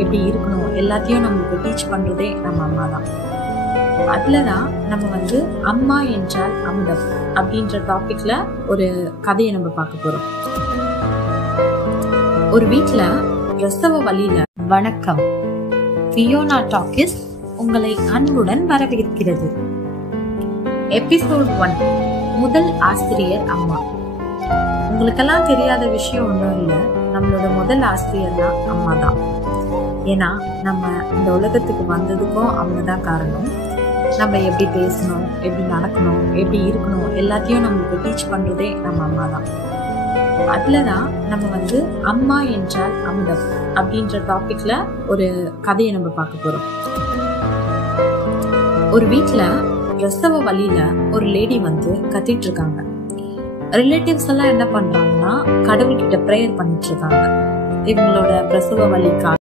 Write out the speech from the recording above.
எப்படி இருக்கணும் எல்லாத்தையும் நம்மளுக்கு டீச் பண்றதே நம்ம அம்மா தான். அதுலதான் நம்ம அம்மா என்றால் அமுதம் அப்படின்ற டாபிக்ல ஒரு கதையை நம்ம பார்க்க போறோம். ஒரு வீட்டுல பிரசவ வலியில வணக்கம், ஃபியோனா டாக்கிஸ் உங்களை அன்புடன் வரவேற்கிறது. எபிசோட் 1, முதல் ஆசிரியர் அம்மா. உங்களுக்கெல்லாம் தெரியாத விஷயம் ஒன்றும் இல்லை, நம்மளோட முதல் ஆசிரியர் தான் அம்மா தான். ஏன்னா நம்ம இந்த உலகத்துக்கு வந்ததுக்கும் அவங்க தான் காரணம். நம்ம எப்படி பேசணும், எப்படி நடக்கணும், எப்படி இருக்கணும் எல்லாத்தையும் நம்மளுக்கு டீச் பண்றதே நம்ம அம்மா தான். அதுலதான் நம்ம அம்மா என்றால் அமுதம் அப்படின்ற டாபிக்ல ஒரு கதையை நம்ம பார்க்க போறோம். ஒரு வீட்டுல பிரசவ வலியில ஒரு லேடி கத்திட்டு இருக்காங்க. ரிலேட்டிவ்ஸ் எல்லாம் என்ன பண்றாங்கன்னா கடவுள்கிட்ட பிரேயர் பண்ணிட்டு இருக்காங்க இவங்களோட பிரசவ வலிக்காக.